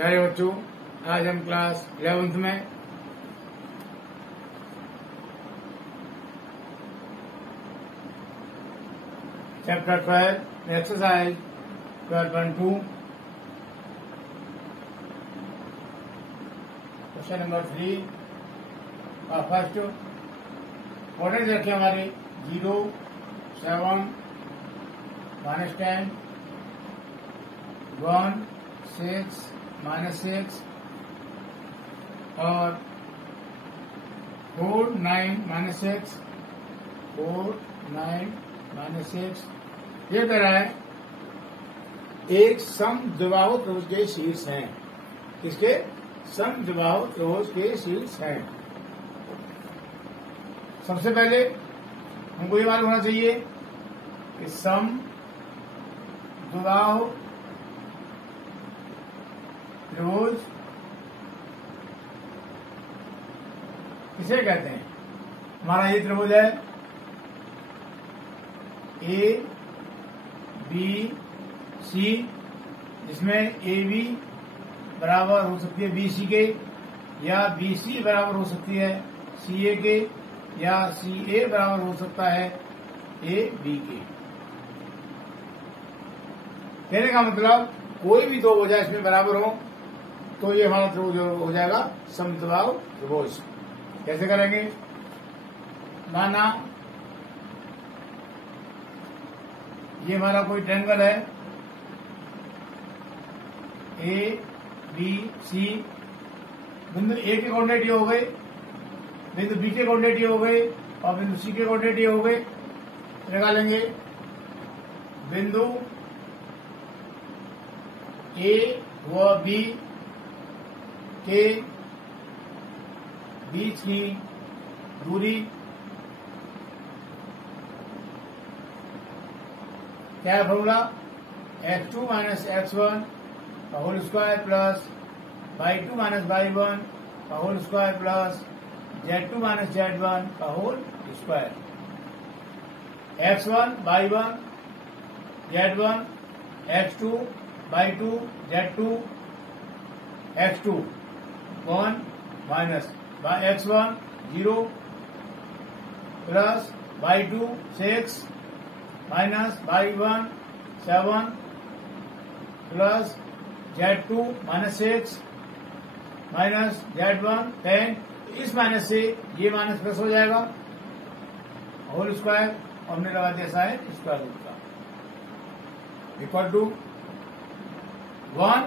प्यारे बच्चों, आज हम क्लास 11th में चैप्टर 12 एक्सरसाइज 12.2 क्वेश्चन नंबर 3 का फर्स्ट कोऑर्डिनेट रखे हमारे 0, 7, -10, 1, 6, -6 और 4, 9, -6, 4, 9, -6 ये कह रहा है एक समद्विबाहु त्रिभुज के शीर्ष हैं। किसके? समद्विबाहु त्रिभुज के शीर्ष हैं। सबसे पहले हमको ये मालूम होना चाहिए कि समद्विबाहु त्रिभुज किसे कहते हैं? हमारा ये त्रिभुज है ए बी सी, जिसमें ए बी बराबर हो सकती है बी सी के, या बी सी बराबर हो सकती है सी ए के, या सी ए बराबर हो सकता है ए बी के। कहने का मतलब कोई भी दो वजह इसमें बराबर हो तो ये हमारा त्रिभुज हो जाएगा समद्विबाहु त्रिभुज। कैसे करेंगे? माना ये हमारा कोई ट्रायंगल है ए बी सी, बिंदु ए के कोऑर्डिनेट ये हो गए, बिंदु बी के कोऑर्डिनेट ये हो गए और बिंदु सी के कोऑर्डिनेट ये हो गए। निकालेंगे बिंदु ए व बी के बीच की दूरी क्या है? फॉर्मूला x2 - x1 का whole square plus y2 - y1 का whole square plus z2 - z1 का whole square. x1 y1 z1 x2 y2 z2 x2 1 minus x1 0 plus y2 6 minus y1 7 plus z2 -6 minus z1 10। इस minus से ये minus plus हो जाएगा, whole square हमने लगा दिया साइन स्क्वायर रूट का, इक्वल टू 1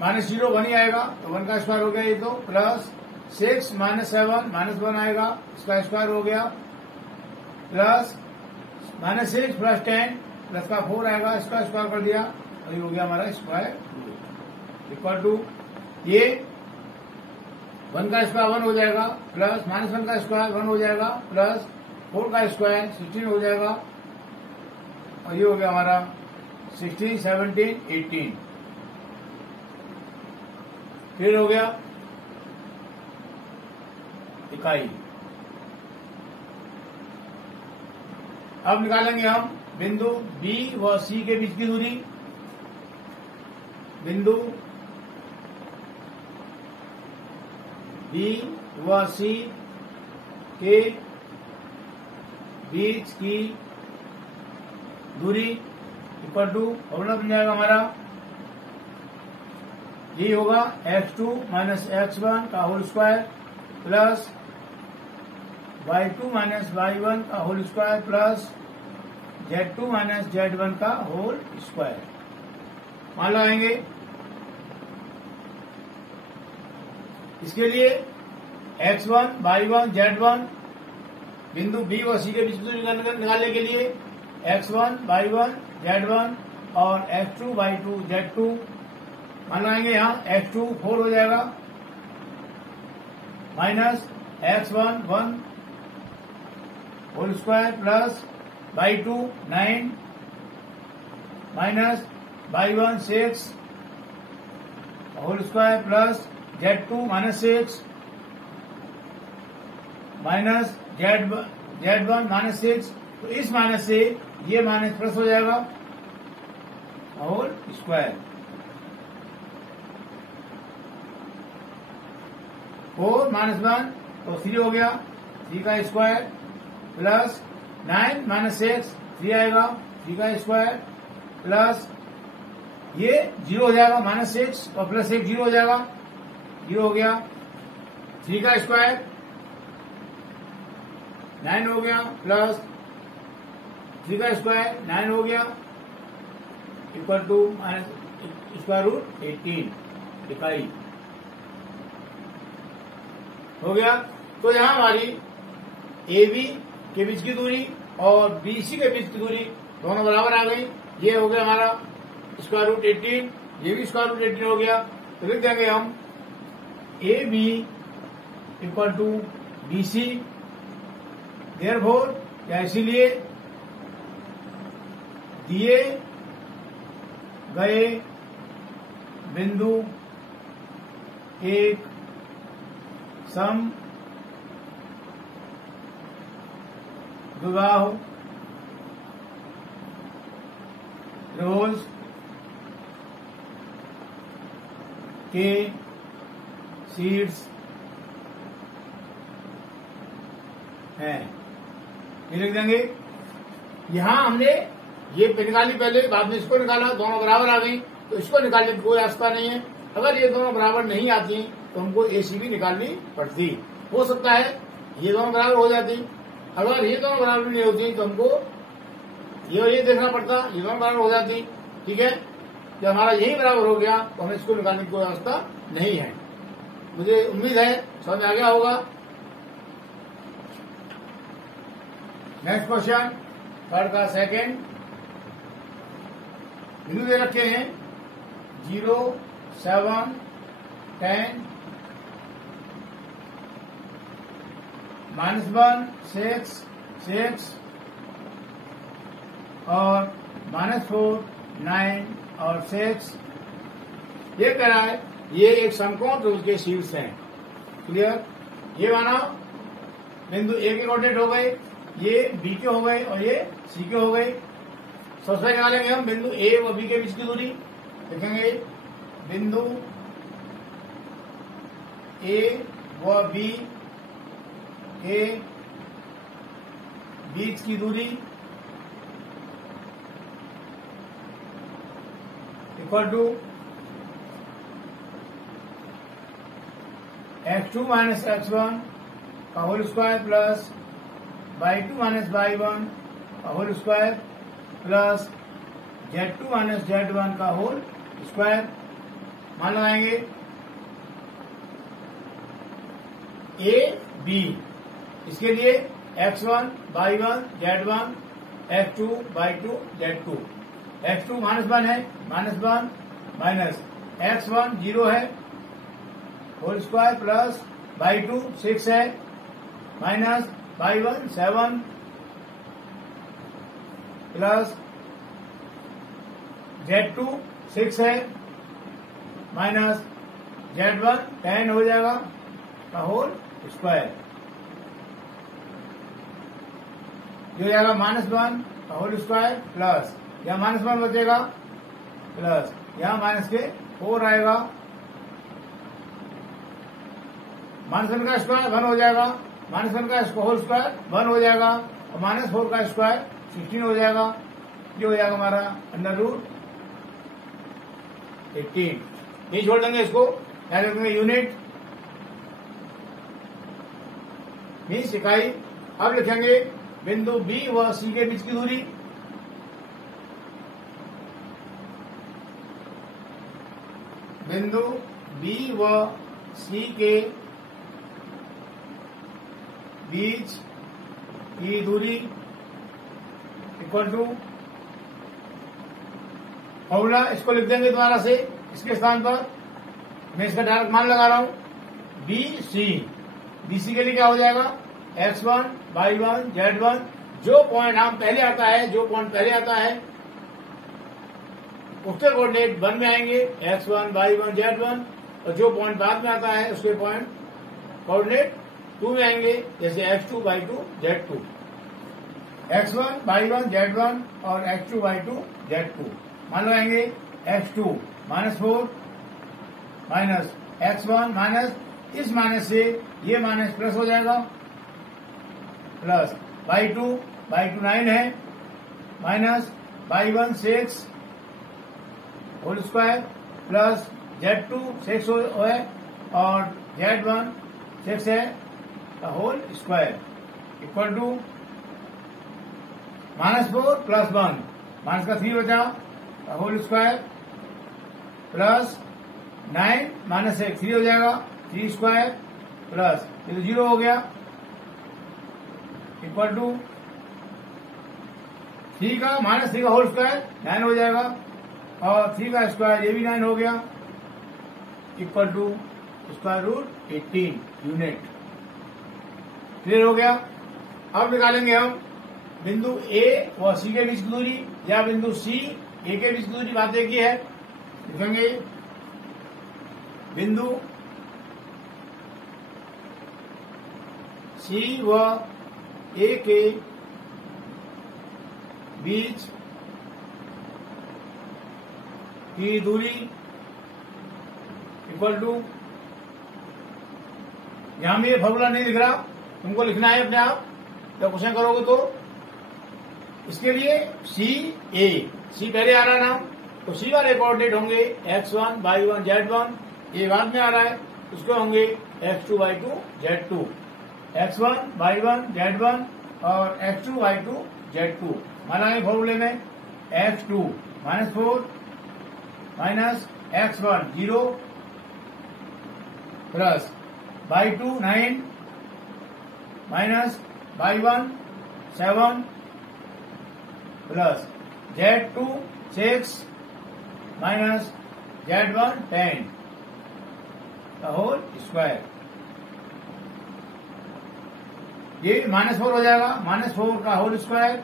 -0 1 ही आएगा तो 1 का स्क्वायर हो गया ये तो, प्लस 6 -7 -1 आएगा, इसका स्क्वायर हो गया, प्लस -6 प्लस 10 प्लस का 4 आएगा, इसका स्क्वायर कर दिया और ये हो गया हमारा स्क्वायर इक्वल टू ये 1 का स्क्वायर 1 हो जाएगा, प्लस -1 का स्क्वायर 1 हो जाएगा, प्लस 4 का स्क्वायर 16 हो जाएगा और ये हो गया हमारा 16 17 18। फिर हो गया इकाई। अब निकालेंगे हम बिंदु बी व सी के बीच की दूरी। बिंदु बी व सी के बीच की दूरी इक्वल टू फॉर्मूला बन जाएगा हमारा, ये होगा x2 - x1 का whole square plus y2 - y1 का whole square plus z2 - z1 का होल स्क्वायर। मान लगाएंगे इसके लिए x1 y1 z1 बिंदु बी व सी के बीच दूरी निकालने के लिए x1 y1 z1 और x2 y2 z2 मान लगाएंगे। यहाँ x2 4 हो जाएगा, minus x1 1 whole square plus y2 9 minus y1 6 whole square plus z2 -6 minus z1 -6। तो इस माइनस से ये माइनस प्लस हो जाएगा होल स्क्वायर। 4 माइनस 1 तो 3 हो गया, 3 का स्क्वायर प्लस 9 माइनस 6 3 आएगा, 3 का स्क्वायर प्लस ये 0 हो जाएगा, माइनस 6 और प्लस 1 0 हो जाएगा, 0 हो गया, 3 का स्क्वायर 9 हो गया प्लस 3 का स्क्वायर 9 हो गया equal to minus square root 18 इकाई हो गया। तो यहां हमारी AB के बीच की दूरी और BC के बीच की दूरी दोनों बराबर आ गई। ये हो गया हमारा स्क्वायर रूट 18, ये भी स्क्वायर रूट 18 हो गया। तो लिख देंगे हम AB equal to BC, therefore या इसीलिए दिए गए बिंदु एक सम द्विबाहु त्रिभुज के शीर्ष हैं। ये लिख देंगे। यहां हमने ये निकाली पहले, बाद में इसको निकाला, दोनों बराबर आ गई, तो इसको निकालने की कोई रास्ता नहीं है। अगर ये दोनों बराबर नहीं आती तो हमको ACB निकालनी पड़ती। हो सकता है ये दोनों बराबर हो जाती, अगर ये दोनों बराबर नहीं होती तो हमको ये देखना पड़ता, ये दोनों बराबर हो जाती। ठीक है, जब हमारा यही बराबर हो गया तो हमें इसको निकालने की कोई रास्ता नहीं है। मुझे उम्मीद है समझ में आ गया होगा। नेक्स्ट क्वेश्चन, थर्ड का सेकेंड। बिंदु दे रखे हैं 0, 7, 10, -1, 6, 6 और -4, 9 और 6। ये कह रहा है ये एक समकोण त्रिभुज के शीर्ष हैं। क्लियर? ये माना बिंदु A के कोऑर्डिनेट हो गए, ये B के हो गए और ये C के हो गए। सबसे निकालेंगे हम बिंदु A व B के बीच की दूरी। देखेंगे बिंदु A व B के बीच की दूरी equal to x2 minus x1 का whole square plus y2 minus y1 का whole square plus z2 minus z1 का होल स्क्वायर। मान लगाएंगे A B, इसके लिए x1 y1 z1 x2 y2 z2। x2 -1 है, -1 माइनस x1 0 है होल स्क्वायर प्लस y2 6 है माइनस y1 7 प्लस z2 6 है माइनस z1 10 हो जाएगा का होल स्क्वायर। ये हो जाएगा -1 का होल स्क्वायर प्लस यहाँ -1 बचेगा प्लस यहाँ माइनस के 4 आएगा, -1 का स्क्वायर 1 हो जाएगा, -1 का होल स्क्वायर 1 हो जाएगा और -4 का स्क्वायर 16 हो जाएगा। ये हो जाएगा हमारा √18। ये छोड़ देंगे इसको, क्या लिखेंगे यूनिट मीन्स इकाई। अब लिखेंगे बिंदु B व C के बीच की दूरी। बिंदु B व C के बीच की दूरी इक्वल टू फॉर्मूला, इसको लिख देंगे दोबारा से इसके स्थान पर। मैं इसका डायरेक्ट मान लगा रहा हूं BC। BC के लिए क्या हो जाएगा x1 y1 z1। जो पॉइंट नाम पहले आता है, जो पॉइंट पहले आता है उसके कोऑर्डिनेट 1 में आएंगे x1 y1 z1, और जो पॉइंट बाद में आता है उसके पॉइंट कोऑर्डिनेट 2 में आएंगे, जैसे x2 y2 z2। x1 y1 z1 और x2 y2 z2। मान लगाएंगे x2 -4 माइनस x1 माइनस इस माइनस से ये माइनस प्लस हो जाएगा, प्लस बाई टू 9 है, minus y 1 6 whole square, plus Z2 6 है और Z1 6 है का whole square equal to -4 plus 1 minus का 3 बचा होल स्क्वायर, प्लस 9 माइनस 1 3 हो जाएगा 3 स्क्वायर, प्लस ये तो 0 हो गया इक्वल टू 3 का माइनस 3 का होल स्क्वायर 9 हो जाएगा और 3 का स्क्वायर ये भी 9 हो गया equal to square root 18 unit. Clear हो गया। अब निकालेंगे हम बिंदु ए व सी के बीच की दूरी या बिंदु सी ए के बीच की दूरी। बात एक ही है, लिखेंगे बिंदु सी व ए के बीच की दूरी इक्वल टू, यहां भी ये फॉर्मूला नहीं लिख रहा, तुमको लिखना है अपने आप जब क्वेश्चन करोगे तो। इसके लिए सी पहले आ रहा नाम, तो सी वाले कोऑर्डिनेट होंगे x1 y1 z1, ये बाद में आ रहा है उसके होंगे x2 y2 z2, x1 y1 z1 और x2 y2 z2। माना है फॉर्मूले में x2 -4 minus x1 0 plus y2 9 minus y1 7 plus z2 6 minus z1 10 का होल स्क्वायर। ये -4 हो जाएगा, -4 का होल स्क्वायर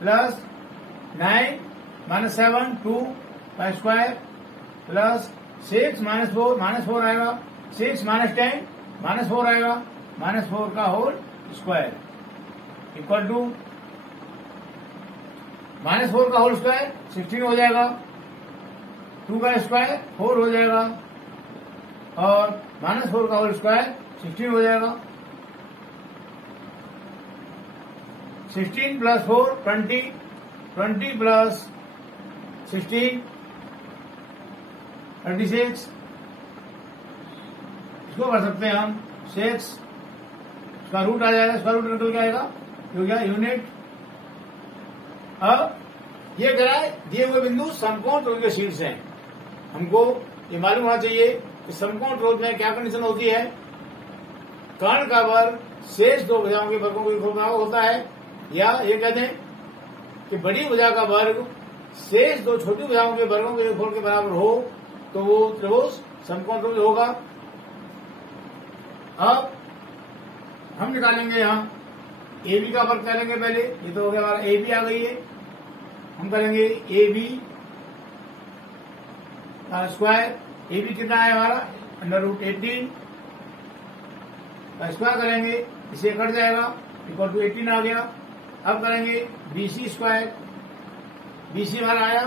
प्लस 9 -7 2 का स्क्वायर प्लस 6 -4 आएगा, 6 -10 -4 आएगा, -4 का होल स्क्वायर इक्वल टू -4 का होल स्क्वायर 16 हो जाएगा, 2 का स्क्वायर 4 हो जाएगा और -4 का होल स्क्वायर 16 हो जाएगा। 16 प्लस 4 20, 20 प्लस 16 36, इसको कर सकते हैं हम 6 का रूट आ जाएगा, इसका रूट निकल के आएगा हो गया यूनिट। अब ये कराए दिए हुए बिंदु समकोण त्रिभुज के शीर्ष हैं। हमको ये मालूम होना चाहिए कि समकोण त्रिभुज में क्या कंडीशन होती है, कर्ण का वर्ग शेष दो भुजाओं के वर्गों को बराबर होता है, या ये कहते हैं कि बड़ी भुजा का वर्ग शेष दो छोटी भुजाओं के वर्गों के योगफल के बराबर हो तो वो त्रिभुज समकोण त्रिभुज होगा। अब हम निकालेंगे यहाँ ए बी का वर्ग करेंगे पहले, ये तो हो गया हमारा ए बी आ गई है, हम करेंगे A B square, A B कितना है हमारा √18 का स्क्वायर करेंगे, इसे कट जाएगा इक्वल टू 18 आ गया। अब करेंगे BC स्क्वायर, BC हमारा आया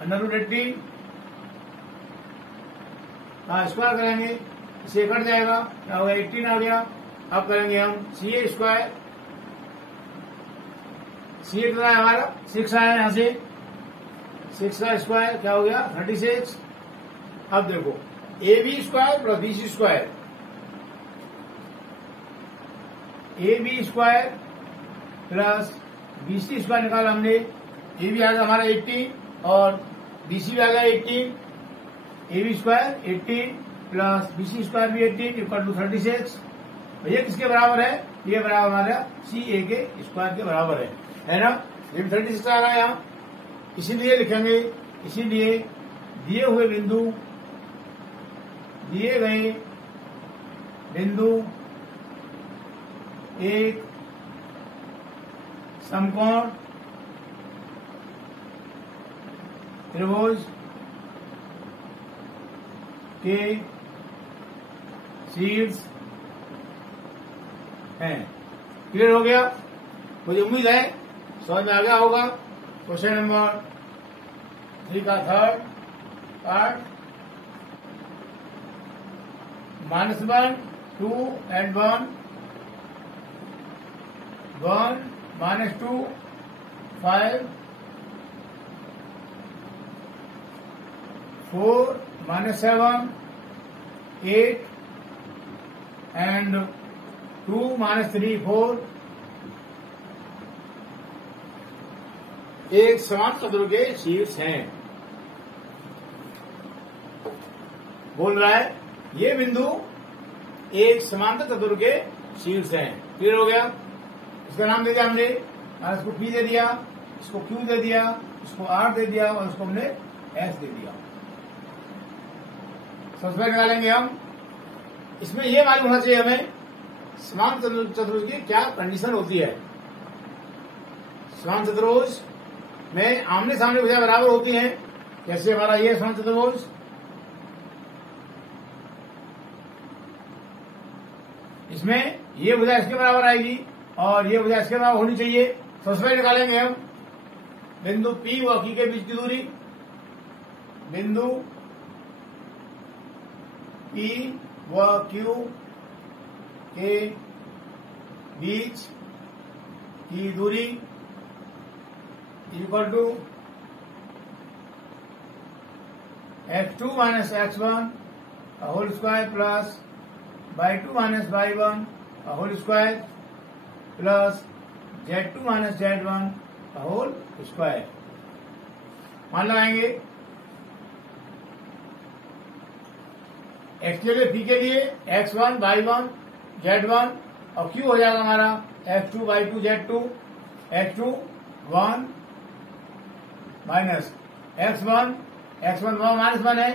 √18 का स्क्वायर करेंगे, इसे कट जाएगा क्या हो गया 18 आ गया। अब करेंगे हम CA स्क्वायर, CA कितना है हमारा 6 आया, यहां से 6 का स्क्वायर क्या हो गया 36। अब देखो AB square plus BC square, AB square plus BC square निकाला हमने, AB आ गया हमारा 18 और BC भी आ गया 18, AB square 18 plus BC square भी 18 इक्वल टू 36। ये किसके बराबर है, ये बराबर हमारा CA के स्क्वायर के बराबर है ना। ये 36 आ रहा है यहाँ, इसीलिए लिखेंगे, इसीलिए दिए हुए बिंदु, दिए गए बिंदु एक समकोण त्रिभुज के शीर्ष हैं। क्लियर हो गया, मुझे उम्मीद है समझ में आ गया होगा। क्वेश्चन नंबर 3 का थर्ड पार्ट -1 2 and 1 1 -2 5 4 -7 8 and 2 -3 4 एक समान चतुर्भुज के शीर्ष हैं। बोल रहा है ये बिंदु एक समांतर चतुर्भुज के शीर्ष हैं। क्लियर हो गया। इसका नाम दे दिया हमने, इसको P दे दिया, इसको Q दे दिया, इसको R दे दिया और इसको हमने S दे दिया। सबसे निकालेंगे हम। इसमें यह मालूम होना चाहिए हमें समान चतुर्भुज की क्या कंडीशन होती है। समान चतुर्भुज में आमने सामने भुजा बराबर होती हैं। जैसे हमारा ये समान चतुर्भुज, इसमें ये भुजा इसके बराबर आएगी और ये भुजा इसके बराबर होनी चाहिए। सबसे पहले निकालेंगे हम बिंदु P व Q के बीच की दूरी। बिंदु P व Q के बीच की दूरी equal to x2 minus x1 whole square plus y2 minus y1 whole square plus z2 minus z1 whole square. मान लगाएंगे x के लिए p के लिए x1 y1 z1 और q हो जाएगा हमारा x2 y2 z2 x2 1 minus x1 minus 1 है।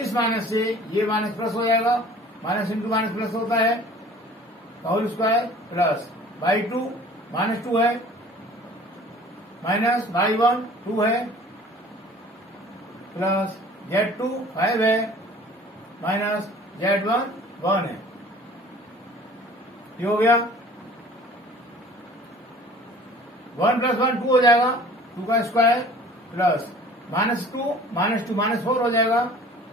इस माइनस से ये माइनस प्लस हो जाएगा, माइनस इंटू माइनस प्लस होता है whole square plus y2 minus 2 है माइनस y1 2 है प्लस z2 5 है माइनस z1 1 है। ये हो गया 1 प्लस 1 2 हो जाएगा, 2 का स्क्वायर प्लस -2 माइनस 4 हो जाएगा,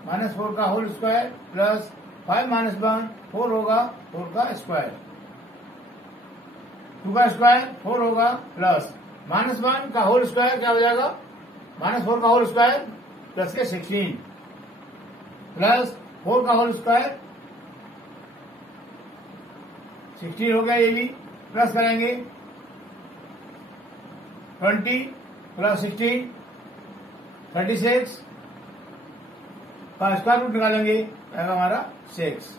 -4 का होल स्क्वायर प्लस 5 माइनस 1 4 होगा, 4 का स्क्वायर, 2 का स्क्वायर 4 होगा प्लस -1 का होल स्क्वायर क्या हो जाएगा, -4 का होल स्क्वायर प्लस के 16 प्लस 4 का होल स्क्वायर 16 हो गया। ये भी प्लस करेंगे 20 प्लस 16 36 का स्क्वायर रूट निकालेंगे आएगा हमारा 6।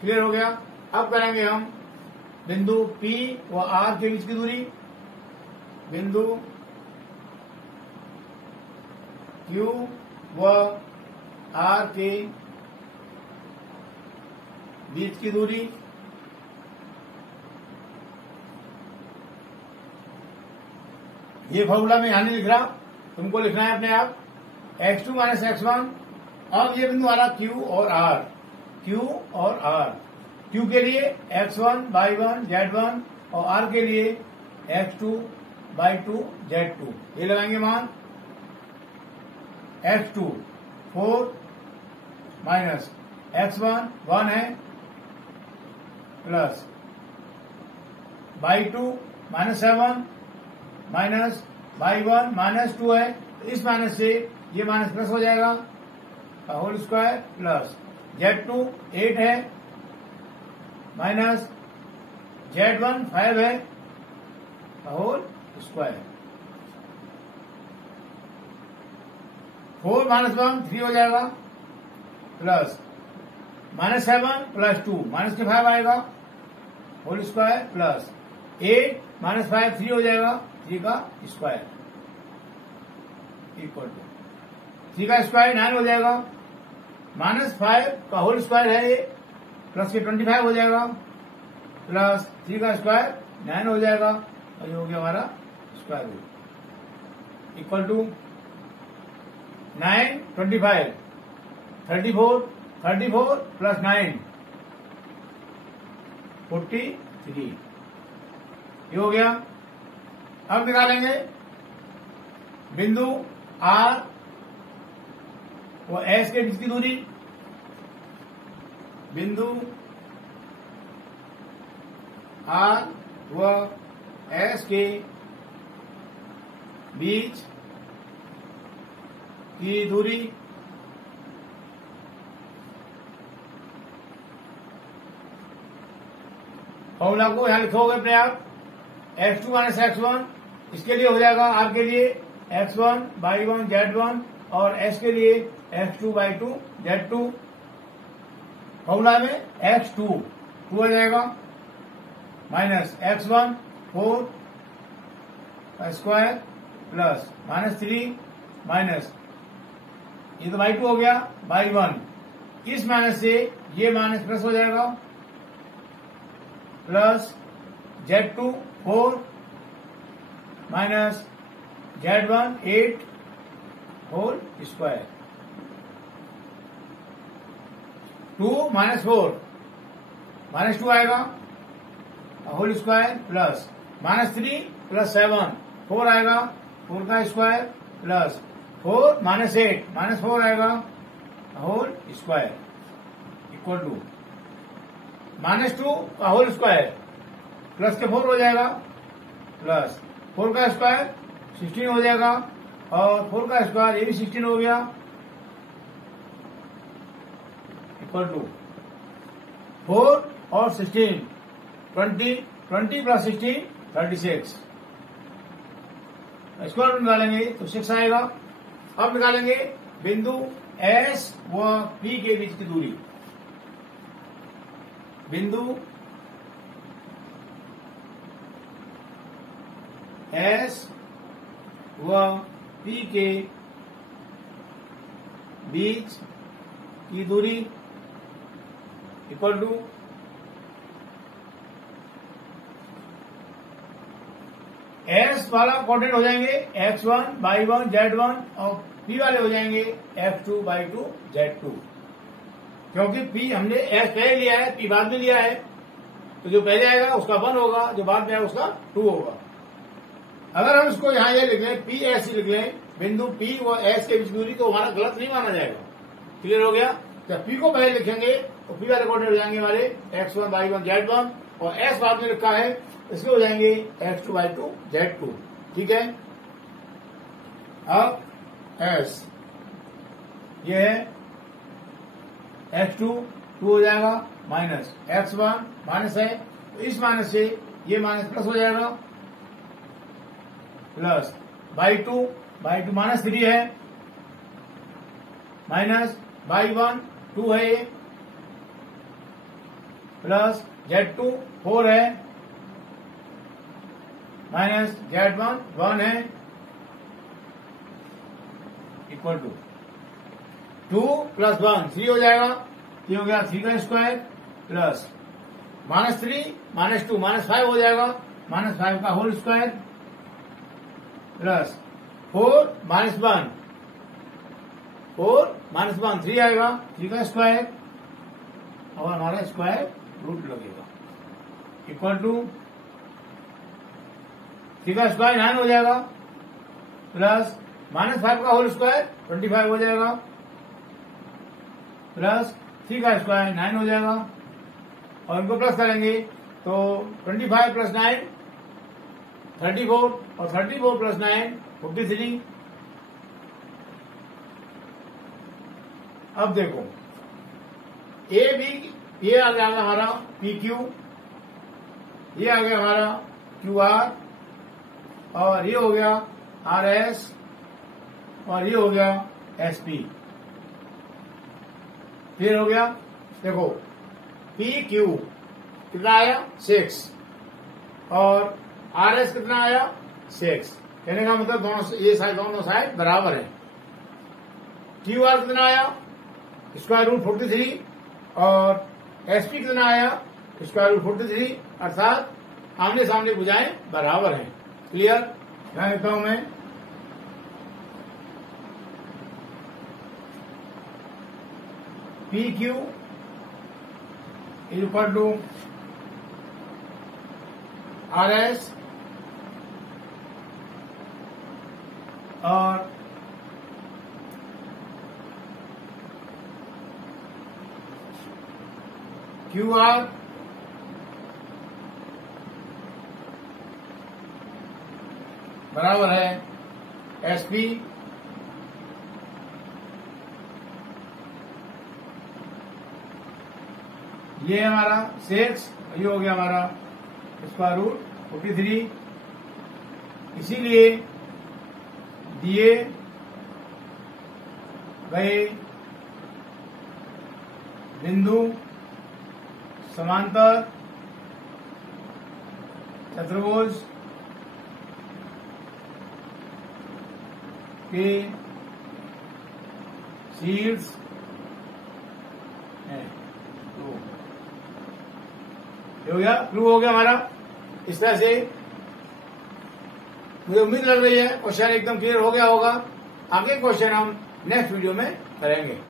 क्लियर हो गया। अब करेंगे हम बिंदु P व R के बीच की दूरी। बिंदु Q व R के बीच की दूरी ये फॉर्मूला में यहां नहीं लिख रहा, तुमको लिखना है अपने आप x2 माइनस x1। अब ये बिंदु वाला Q और R, Q और R, Q के लिए x1 y1 z1 और R के लिए x2 y2 z2। ये लगाएंगे मान x2 4 माइनस x1 1 है plus y2 minus 7 minus y1 minus 2 है, इस माइनस से ये माइनस प्लस हो जाएगा होल स्क्वायर प्लस z2 8 है माइनस z1 5 है होल स्क्वायर, 4 माइनस 1 3 हो जाएगा प्लस -7 प्लस 2 माइनस के 5 आएगा होल स्क्वायर प्लस 8 माइनस 5 3 हो जाएगा, 3 का स्क्वायर इक्वल टू 3 का स्क्वायर 9 हो जाएगा, -5 का होल स्क्वायर है ये प्लस के 25 हो जाएगा प्लस 3 का स्क्वायर 9 हो जाएगा और ये हो गया हमारा square root equal to 9 25 34 plus 9 43 ये हो गया। अब निकालेंगे बिंदु R व S के बीच की दूरी। बिंदु आर व एस के बीच की दूरी फॉर्मूला को यहां लिखोगे अपने आप x2 माइनस x1 इसके लिए हो जाएगा आर के लिए x1 बाई 1 z1 और s के लिए x2 बाई 2 z2। फॉर्मूला में x2 2 हो जाएगा माइनस x1 4 का स्क्वायर प्लस माइनस 3 माइनस ये तो बाई 2 हो गया बाई 1 इस माइनस से ये माइनस प्लस हो जाएगा plus z2 4 minus z1 8 whole square 2 minus 4 minus 2 आएगा whole square plus minus 3 plus 7 4 आएगा 4 का स्क्वायर प्लस 4 माइनस 8 माइनस 4 आएगा whole square equal to minus 2 का होल स्क्वायर प्लस के 4 हो जाएगा प्लस 4 का स्क्वायर 16 हो जाएगा और 4 का स्क्वायर ये भी 16 हो गया इक्वल टू 4 और 16 20 प्लस 16 36 स्क्वायर रूट निकालेंगे तो 6 आएगा। अब निकालेंगे बिंदु S व P के बीच की दूरी। बिंदु S व P के बीच की दूरी इक्वल टू S वाला कोऑर्डिनेट हो जाएंगे x1 बाई 1 z1 और P वाले हो जाएंगे x2 बाई 2 z2 क्योंकि P हमने S पहले लिया है P बाद में लिया है तो जो पहले आएगा उसका 1 होगा जो बाद में आएगा उसका 2 होगा। अगर हम इसको यहाँ ये लिख लें P ऐसे लिख लें बिंदु P व S के बीच दूरी तो हमारा गलत नहीं माना जाएगा। क्लियर हो गया। जब P को पहले लिखेंगे तो P वाले कोऑर्डिनेट हो जाएंगे हमारे x1 बाई 1 z1 और S बाद में लिखा है इसके हो जाएंगे x2 बाई 2 z2। ठीक है। अब S ये है x2 2 हो जाएगा माइनस x1 माइनस है तो इस माइनस से ये माइनस प्लस हो जाएगा प्लस बाई 2 माइनस 3 है माइनस बाई 1 2 है ये प्लस z2 4 है माइनस z1 1 है इक्वल टू 2 प्लस 1 3 हो जाएगा 3 हो गया 3 का square plus minus 3 minus 2 minus 5 हो जाएगा माइनस 5 का whole square plus 4 minus 1 4 minus 1 3 आएगा 3 का स्क्वायर और हमारा स्क्वायर रूट लगेगा इक्वल टू 3 का स्क्वायर 9 हो जाएगा प्लस माइनस 5 का होल स्क्वायर 25 हो जाएगा प्लस 3 का स्क्वायर 9 हो जाएगा और इनको प्लस करेंगे तो 25 प्लस 9 34 और 34 प्लस 9 43। अब देखो ए बी ये आ गया हमारा पी क्यू ये आ गया हमारा क्यू आर और ये हो गया आर एस और ये हो गया एस पी। फिर हो गया देखो पी क्यू कितना आया 6 और आर एस कितना आया 6 कहने का मतलब दोनों ये साइड दोनों साइड बराबर है। क्यू आर कितना आया स्क्वायर रूट 43 और एस पी कितना आया स्क्वायर रूट 43 अर्थात आमने सामने भुजाएं बराबर हैं। क्लियर। मैं लिखता हूं मैं P Q is equal to R S और QR बराबर है SP ये हमारा 6, ये हो गया हमारा स्क्वायर रूट 43। इसीलिए दिए गए बिंदु समांतर चतुर्भुज के शीर्ष है। हो गया, प्रूव हो गया हमारा। इस तरह से मुझे उम्मीद लग रही है क्वेश्चन एकदम क्लियर हो गया होगा। आगे क्वेश्चन हम नेक्स्ट वीडियो में करेंगे।